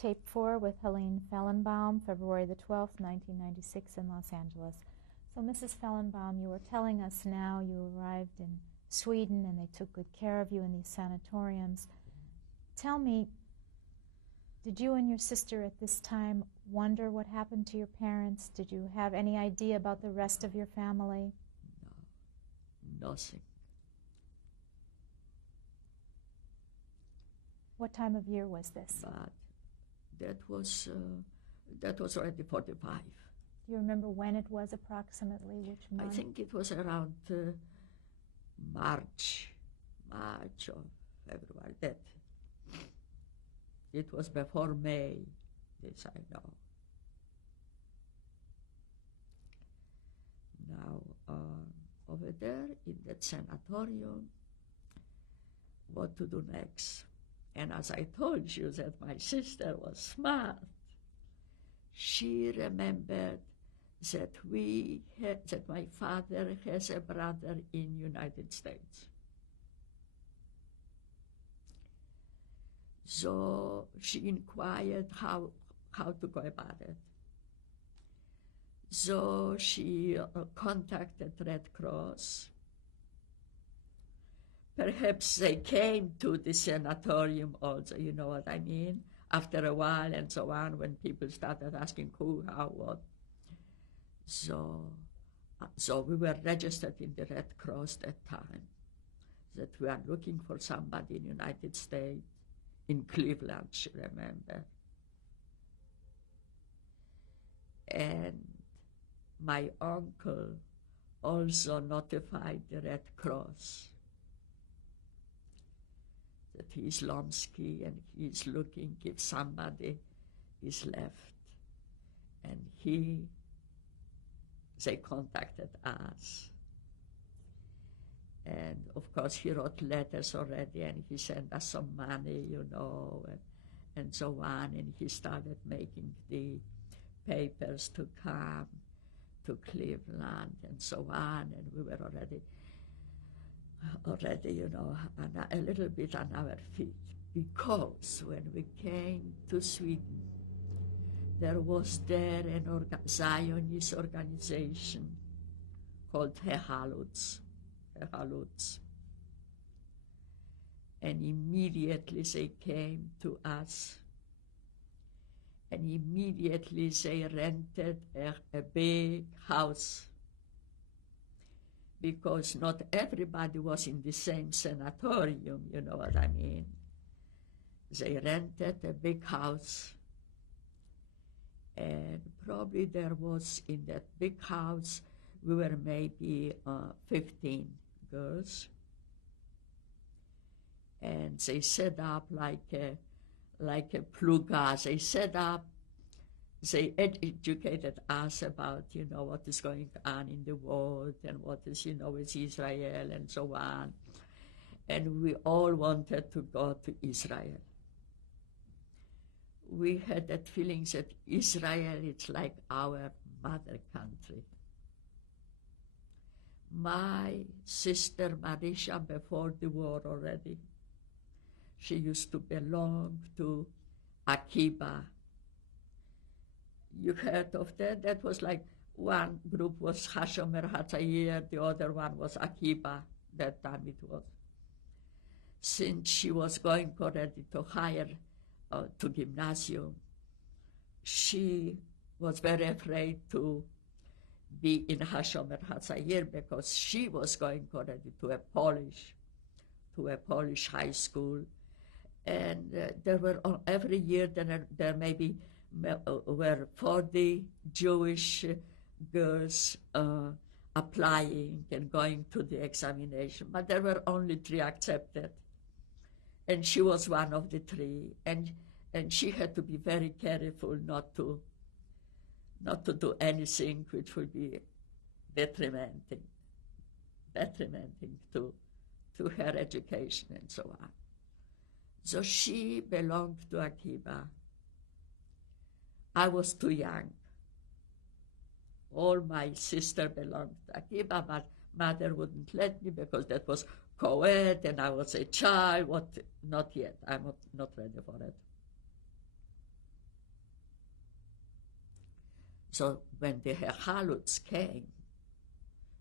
Tape 4 with Helene Fellenbaum, February the 12th, 1996 in Los Angeles. So Mrs. Fellenbaum, you were telling us now you arrived in Sweden and they took good care of you in these sanatoriums. Tell me, did you and your sister at this time wonder what happened to your parents? Did you have any idea about the rest of your family? No, nothing. What time of year was this? But that was already 45. Do you remember when it was approximately, which month? I think it was around March or February. That it was before May. This I know. Now over there in that sanatorium, what to do next? And as I told you that my sister was smart, she remembered that that my father has a brother in United States. So she inquired how to go about it. So she contacted Red Cross. Perhaps they came to the sanatorium also, you know what I mean? After a while and so on, when people started asking who, how, what. So we were registered in the Red Cross that time, that we are looking for somebody in the United States, in Cleveland, she remember. And my uncle also notified the Red Cross that he is Lomsky and he is looking if somebody is left. And they contacted us. And of course he wrote letters already and he sent us some money, you know, and so on. And he started making the papers to come to Cleveland and so on. And we were already, you know, a little bit on our feet. Because when we came to Sweden, there was there an Zionist organization called Hehalutz. And immediately they came to us. And immediately they rented a big house, because not everybody was in the same sanatorium, you know what I mean. They rented a big house, and probably there was in that big house, we were maybe 15 girls, and they set up like a pluga. They educated us about, you know, what is going on in the world and what is, you know, with Israel and so on. And we all wanted to go to Israel. We had that feeling that Israel is like our mother country. My sister Marisha, before the war already, she used to belong to Akiba. You heard of that? That was like one group was Hashomer Hatzair, the other one was Akiba. That time it was. Since she was going already to higher, to gymnasium, she was very afraid to be in Hashomer Hatzair because she was going already to a Polish high school. And there were every year there maybe were 40 Jewish girls applying and going to the examination, but there were only 3 accepted, and she was one of the 3, and she had to be very careful not to do anything which would be detrimenting to her education and so on. So she belonged to Akiba. I was too young. All my sister belonged to Akiba, but mother wouldn't let me because that was co-ed and I was a child. Not yet. I'm not ready for it. So when the Haluts came,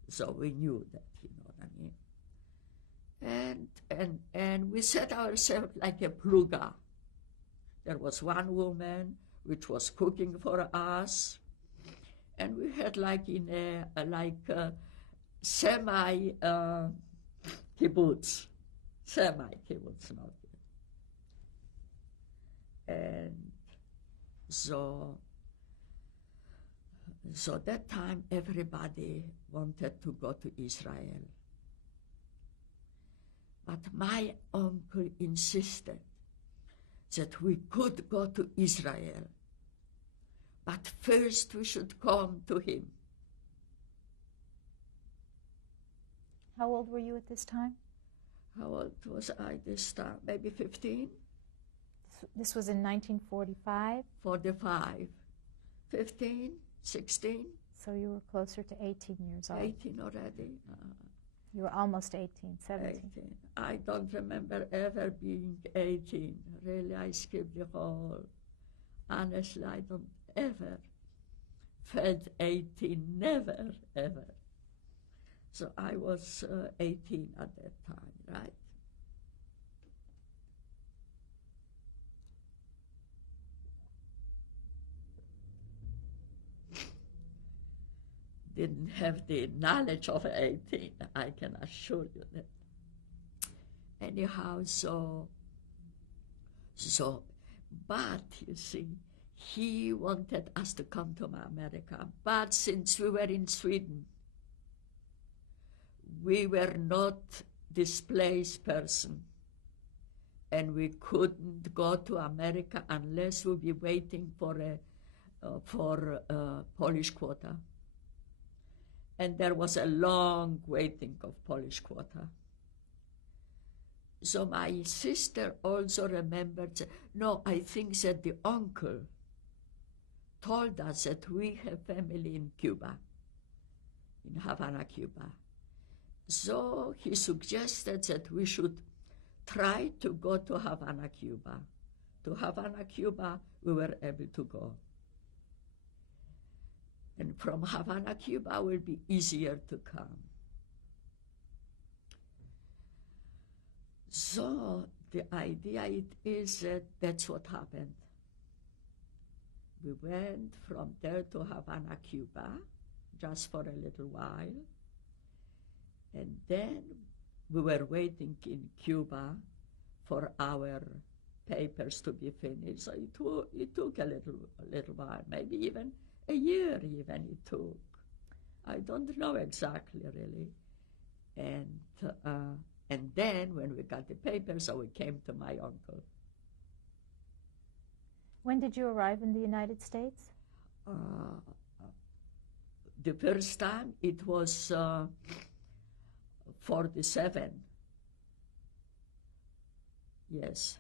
so we knew that, you know what I mean. And we set ourselves like a pluga. There was one woman which was cooking for us, and we had like in a semi kibbutz, not. And so that time everybody wanted to go to Israel. But my uncle insisted that we could go to Israel, but first we should come to him. How old were you at this time? How old was I this time? Maybe 15? This was in 1945? 45. 15, 16? So you were closer to 18 years old. 18 already. You were almost 18, 17. 18. I don't remember ever being 18. Really, I skipped the whole. Honestly, I don't ever felt 18, never, ever. So I was 18 at that time, right? Didn't have the knowledge of 18, I can assure you that. Anyhow, but you see, he wanted us to come to America. But since we were in Sweden, we were not displaced person, and we couldn't go to America unless we be waiting for a Polish quota. And there was a long waiting of Polish quota. So my sister also remembered, no, I think that the uncle told us that we have family in Cuba, in Havana, Cuba. So he suggested that we should try to go to Havana, Cuba. To Havana, Cuba, we were able to go. And from Havana, Cuba, it will be easier to come. So the idea is that that's what happened. We went from there to Havana, Cuba, just for a little while. And then we were waiting in Cuba for our papers to be finished. So it took a little while, maybe even a year even it took. I don't know exactly, really. And then when we got the papers, so we came to my uncle. When did you arrive in the United States? The first time it was 47. Yes,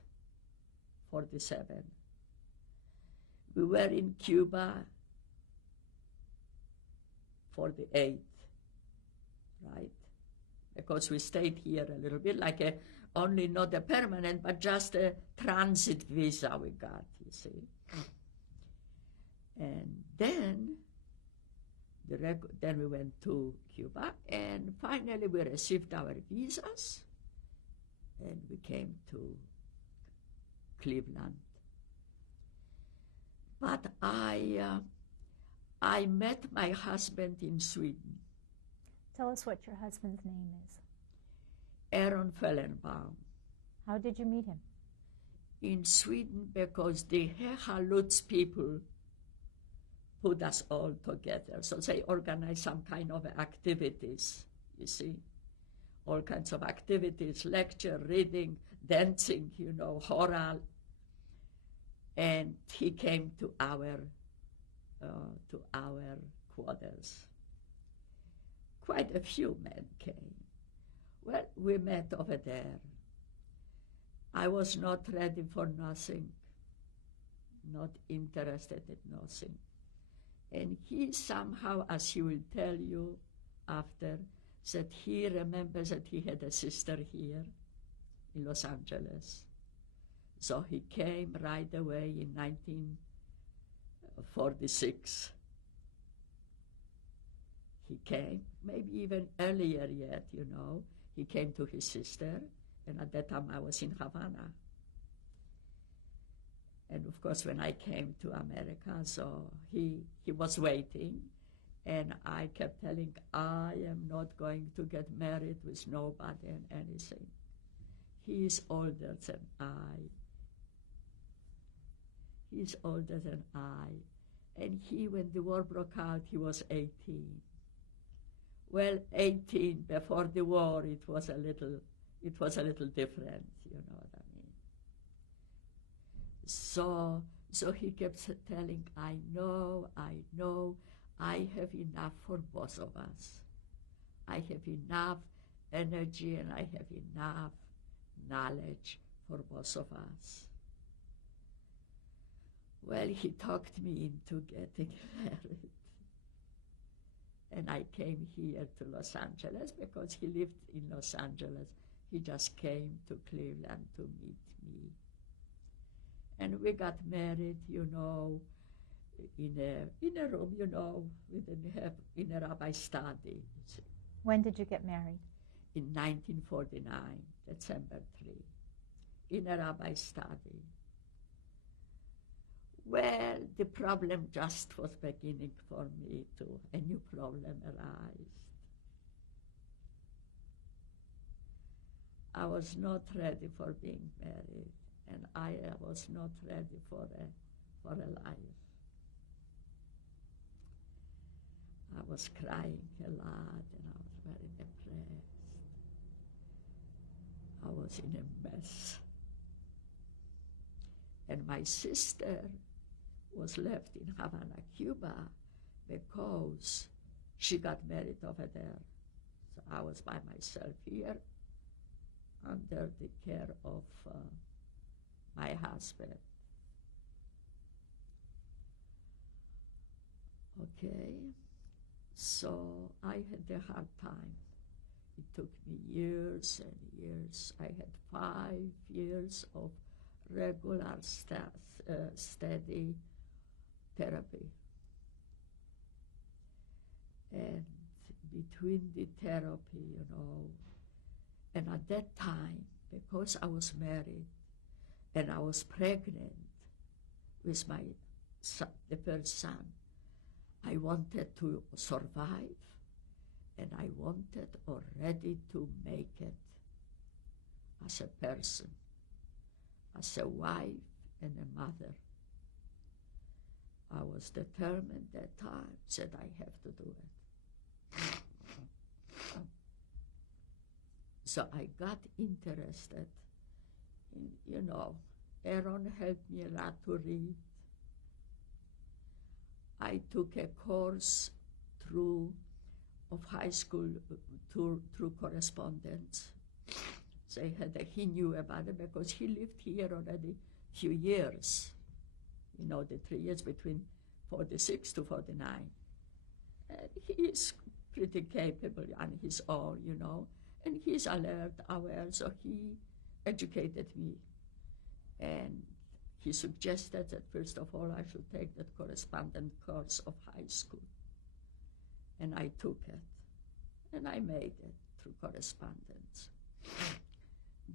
47. We were in Cuba 48, right? Because we stayed here a little bit, like only not a permanent, but just a transit visa we got, you see. And then we went to Cuba, and finally we received our visas, and we came to Cleveland. But I met my husband in Sweden. Tell us what your husband's name is. Aaron Fellenbaum. How did you meet him? In Sweden, because the Haluts people put us all together. So they organized some kind of activities, you see. All kinds of activities, lecture, reading, dancing, choral. And he came to our quarters. Quite a few men came. Well, we met over there. I was not ready for nothing, not interested in nothing. And he somehow, as he will tell you after, that he remembers that he had a sister here in Los Angeles. So he came right away in 1946 he came, maybe even earlier yet, you know. He came to his sister, and at that time I was in Havana. And of course, when I came to America, so he was waiting, and I kept telling, I am not going to get married with nobody and anything. He is older than I. He's older than I. And he, when the war broke out, he was 18. Well, 18 before the war, it was a little different, you know what I mean. So he kept telling, I know, I have enough for both of us. I have enough energy and I have enough knowledge for both of us. Well, he talked me into getting married. And I came here to Los Angeles because he lived in Los Angeles. He just came to Cleveland to meet me. And we got married, you know, in a room, you know, in a rabbi study. When did you get married? In 1949, December 3, in a rabbi study. Well, the problem just was beginning for me too. A new problem arose. I was not ready for being married, and I was not ready for a life. I was crying a lot, and I was very depressed. I was in a mess. And my sister was left in Havana, Cuba, because she got married over there. So I was by myself here under the care of my husband. Okay, so I had a hard time. It took me years and years. I had 5 years of regular steady therapy. And between the therapy, you know, and at that time, because I was married and I was pregnant with my son, the first son, I wanted to survive, and I wanted already to make it as a person, as a wife and a mother. I was determined that time, said I have to do it. So I got interested in, you know, Aaron helped me a lot to read. I took a course through high school through correspondence. So he knew about it because he lived here already a few years. You know, the 3 years between 46 to 49. And he is pretty capable on his own, you know, and he's alert, aware, so he educated me. And he suggested that first of all I should take that correspondence course of high school. And I took it, and I made it through correspondence.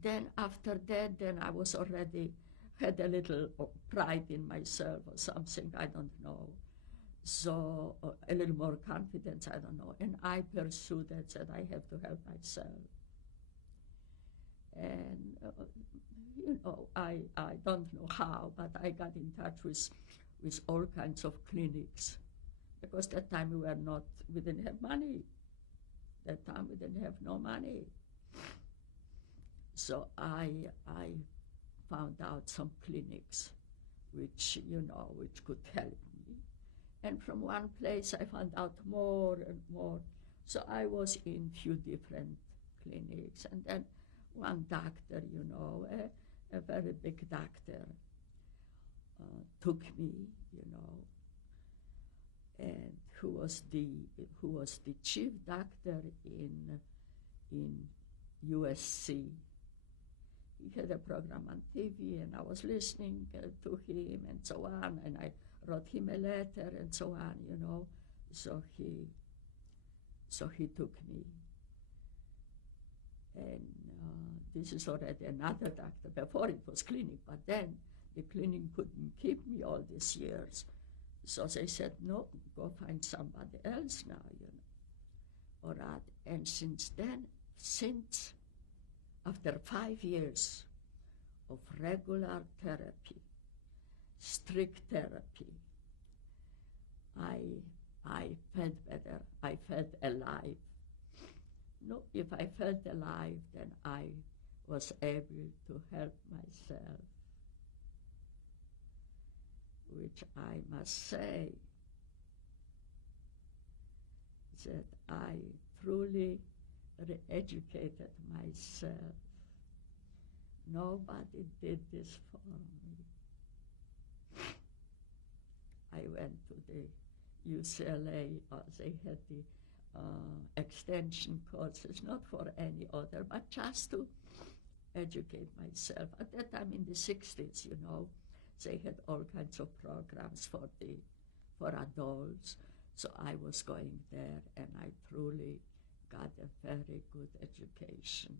Then after that, then I was already had a little pride in myself or something, I don't know. So a little more confidence, I don't know. And I pursued it, said I have to help myself. And, you know, I don't know how, but I got in touch with all kinds of clinics. Because that time we didn't have money. That time we didn't have no money. So I found out some clinics which could help me. And from one place I found out more and more. So I was in few different clinics. And then one doctor, you know, a very big doctor, took me, you know, and who was the chief doctor in USC. He had a program on TV, and I was listening to him and so on, and I wrote him a letter and so on, you know. So So he took me. And this is already another doctor. Before it was clinic, but then the clinic couldn't keep me all these years. So they said, no, go find somebody else now, you know. All right. And since then, after 5 years of regular therapy, strict therapy, I felt better. I felt alive. No, if I felt alive, then I was able to help myself, which I must say that I truly re-educated myself. Nobody did this for me. I went to the UCLA, they had the extension courses, not for any other, but just to educate myself. At that time in the 60s, you know, they had all kinds of programs for adults. So I was going there, and I truly got a very good education.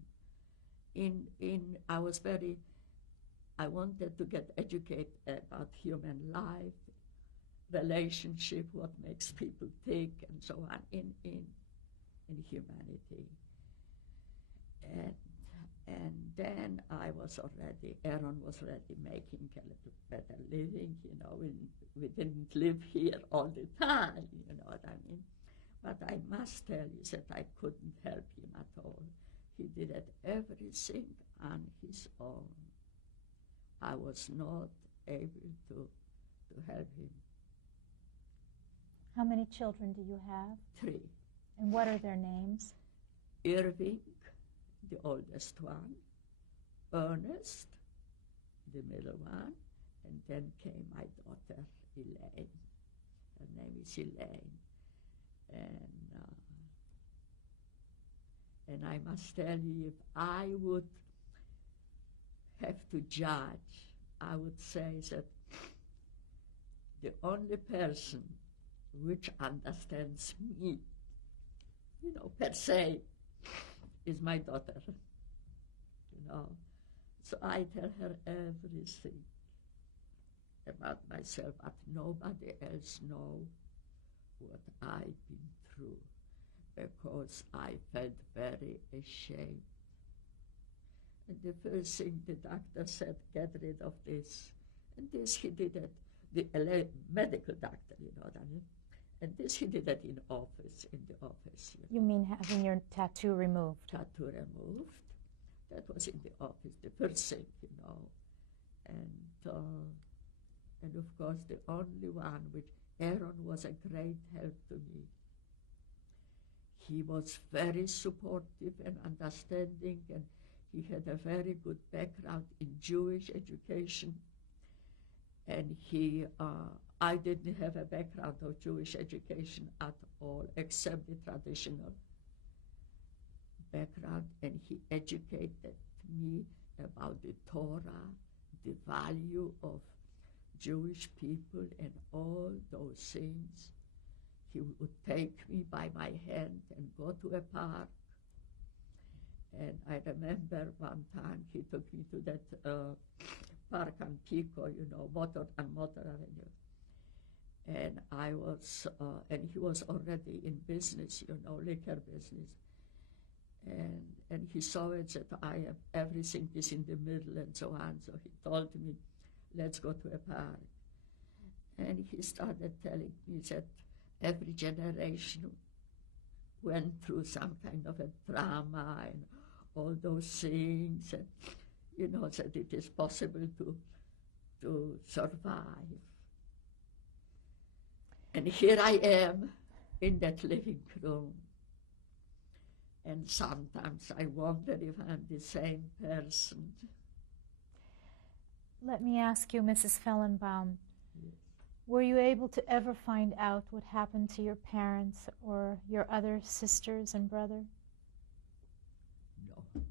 I wanted to get educated about human life, relationship, what makes people tick, and so on in humanity. And then Aaron was already making a little better living, you know. We didn't live here all the time, you know what I mean? But I must tell you that I couldn't help him at all. He did everything on his own. I was not able to help him. How many children do you have? 3. And what are their names? Irving, the oldest one, Ernest, the middle one, and then came my daughter, Helene. Her name is Helene. And I must tell you, if I would have to judge, I would say that the only person which understands me, you know, per se, is my daughter, you know. So I tell her everything about myself, but nobody else knows what I've been through, because I felt very ashamed. And the first thing the doctor said, get rid of this. And this he did it, the medical doctor, you know what I mean? And this he did it in the office. You mean having your tattoo removed? Tattoo removed. That was in the office, the first thing, you know. And of course, the only one which Aaron was a great help to me. He was very supportive and understanding, and he had a very good background in Jewish education. And I didn't have a background of Jewish education at all, except the traditional background. And he educated me about the Torah, the value of Jewish people, and all those things. He would take me by my hand and go to a park. And I remember one time he took me to that park on Pico, you know, Motor Avenue. And and he was already in business, you know, liquor business. And he saw it that everything is in the middle and so on. So he told me, let's go to a park. And he started telling me that every generation went through some kind of a drama and all those things, and, you know, that it is possible to survive. And here I am in that living room. And sometimes I wonder if I'm the same person. Let me ask you, Mrs. Fellenbaum, were you able to ever find out what happened to your parents or your other sisters and brother? No,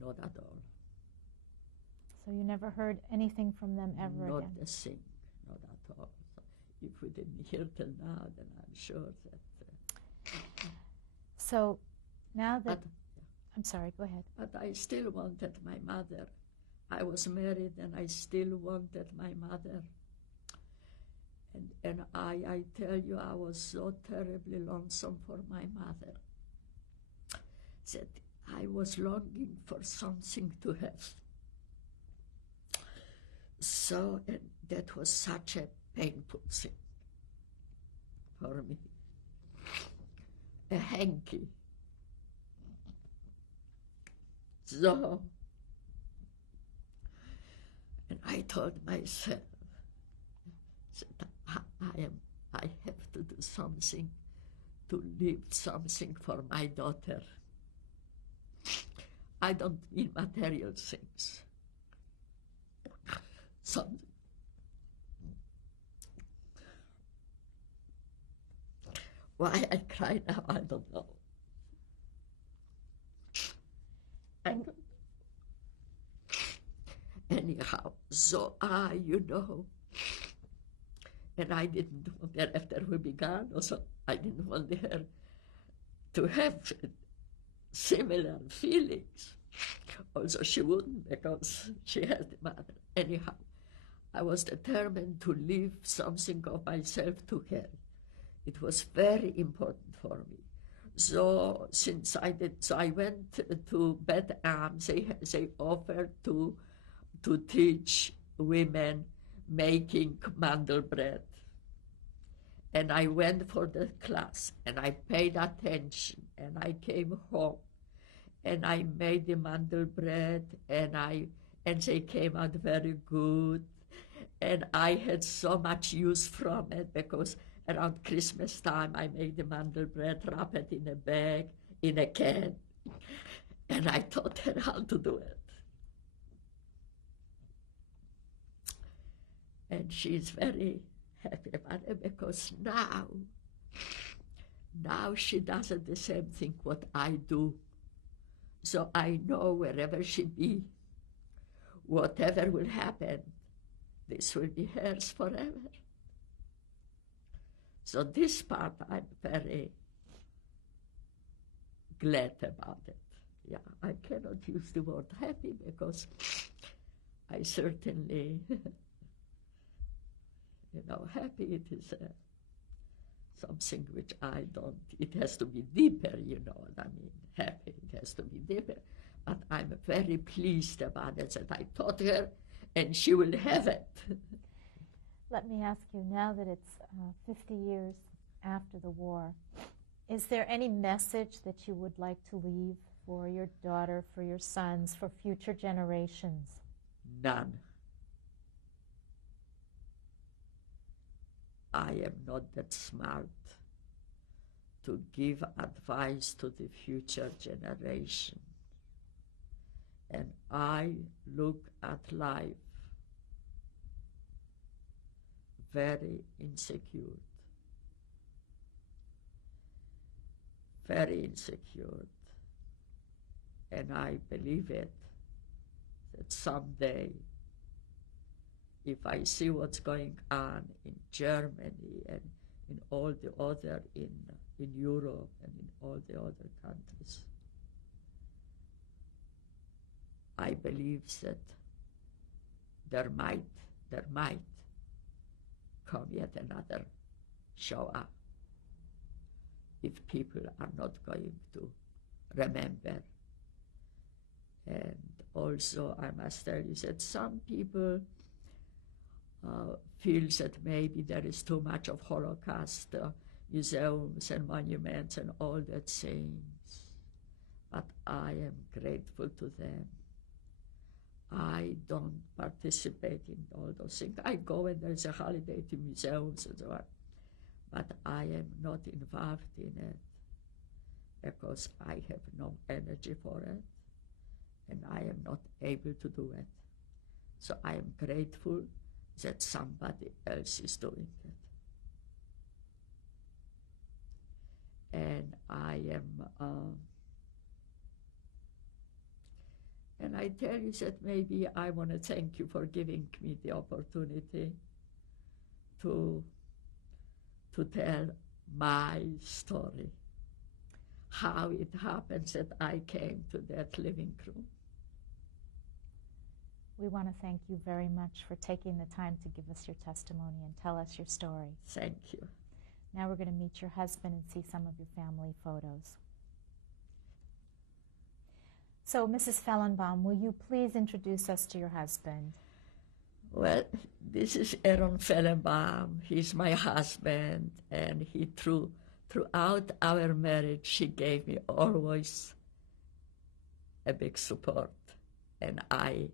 not at all. So you never heard anything from them ever again? Not a thing, not at all. So if we didn't hear till now, then I'm sure that... So now that, But, I'm sorry, go ahead. but I still wanted my mother. I was married and I still wanted my mother. And I tell you, I was so terribly lonesome for my mother that I was longing for something to have. So, and that was such a painful thing for me. A hanky. So, and I told myself that I have to do something, to leave something for my daughter. I don't mean material things. Something. Why I cry now, I don't know. Anyhow, so and I didn't want her after we began, also I didn't want her to have similar feelings. Also, she wouldn't, because she has the mother. Anyhow, I was determined to leave something of myself to her. It was very important for me. So since I did, so I went to Bet Am. They offered to teach women making mandel bread. And I went for the class, and I paid attention, and I came home, and I made the mandel bread, and they came out very good, and I had so much use from it, because around Christmas time I made the mandel bread, wrap it in a bag, in a can, and I taught her how to do it. And she's very happy about it, because now she does the same thing what I do. So I know wherever she be, whatever will happen, this will be hers forever. So this part I'm very glad about it. Yeah, I cannot use the word happy, because I certainly, happy it is something which I don't, it has to be deeper, you know what I mean, happy, it has to be deeper. But I'm very pleased about it, that I taught her, and she will have it. Let me ask you, now that it's 50 years after the war, is there any message that you would like to leave for your daughter, for your sons, for future generations? None. I am not that smart to give advice to the future generation. And I look at life very insecure. Very insecure. And I believe it, that someday, if I see what's going on in Germany and in all the other, in Europe and in all the other countries, I believe that there might come yet another Shoah if people are not going to remember. And also I must tell you that some people feel that maybe there is too much of Holocaust museums and monuments and all that things. But I am grateful to them. I don't participate in all those things. I go when there's a holiday to museums and so on, but I am not involved in it because I have no energy for it and I am not able to do it. So I am grateful that somebody else is doing it. And I am, and I tell you that maybe I want to thank you for giving me the opportunity to tell my story. how it happens that I came to that living room. We want to thank you very much for taking the time to give us your testimony and tell us your story. Thank you. Now we're going to meet your husband and see some of your family photos. So, Mrs. Fellenbaum, will you please introduce us to your husband? Well, this is Aaron Fellenbaum. He's my husband, and he throughout our marriage, he gave me always a big support, and I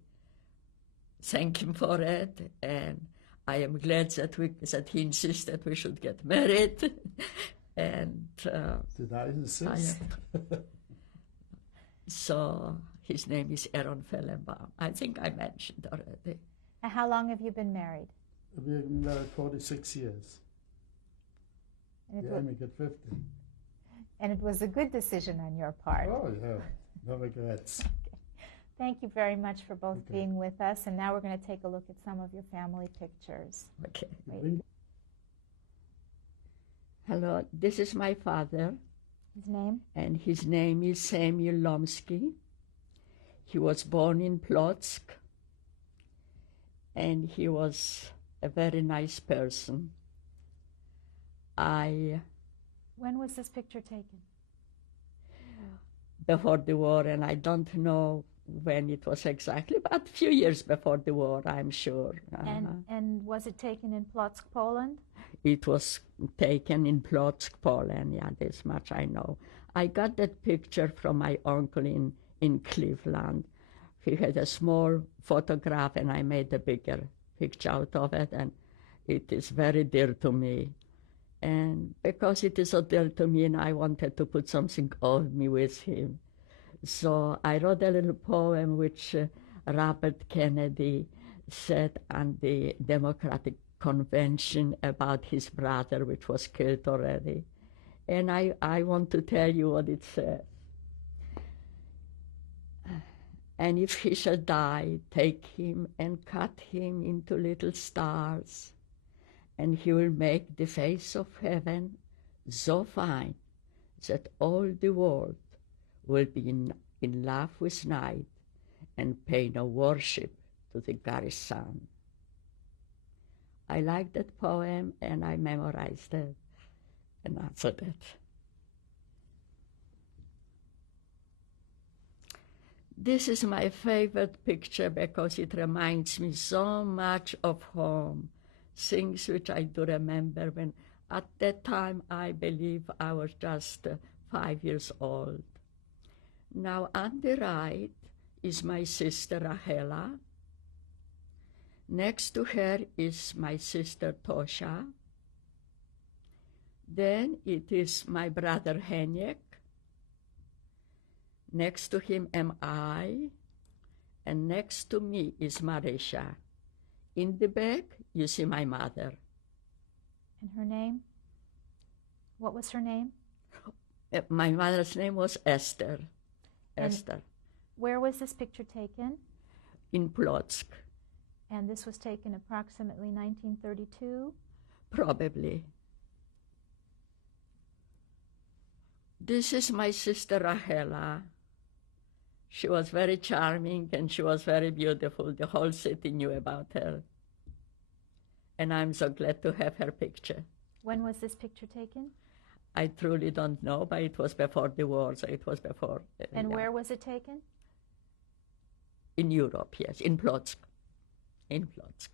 thank him for it, and I am glad that he insisted we should get married. And did I insist? So his name is Aaron Fellenbaum. I think I mentioned already. And how long have you been married? We've been married 46 years. And Yeah, I make it 50. And it was a good decision on your part. Oh, yeah. No regrets. Thank you very much for both being with us. And now we're going to take a look at some of your family pictures. Okay. Wait. Hello, this is my father. His name? And his name is Samuel Lomsky. He was born in Plotzk, and he was a very nice person. When was this picture taken? Before the war, and I don't know when it was exactly, but a few years before the war, I'm sure. And was it taken in Plotzk, Poland? It was taken in Plotzk, Poland, yeah, this much I know. I got that picture from my uncle in Cleveland. He had a small photograph, and I made a bigger picture out of it, and it is very dear to me. And because it is so dear to me, and I wanted to put something of me with him. So I wrote a little poem which Robert Kennedy said on the Democratic Convention about his brother, which was killed already. And I want to tell you what it says. And if he shall die, take him and cut him into little stars, and he will make the face of heaven so fine that all the world will be in love with night and pay no worship to the gary sun. I like that poem, and I memorized it, and answered it. This is my favorite picture because it reminds me so much of home, things which I do remember when, at that time, I believe I was just 5 years old. Now, on the right is my sister Rahela. Next to her is my sister Tosha. Then it is my brother Henyek. Next to him am I, and next to me is Marisha. In the back, you see my mother. And her name? What was her name? My mother's name was Esther. And Esther. Where was this picture taken? In Plotzk. And this was taken approximately 1932? Probably. This is my sister Rahela. She was very charming, and she was very beautiful. The whole city knew about her. And I'm so glad to have her picture. When was this picture taken? I truly don't know, but it was before the war, so it was before. And where was it taken? In Europe, yes, in Plotzk. In Plotzk.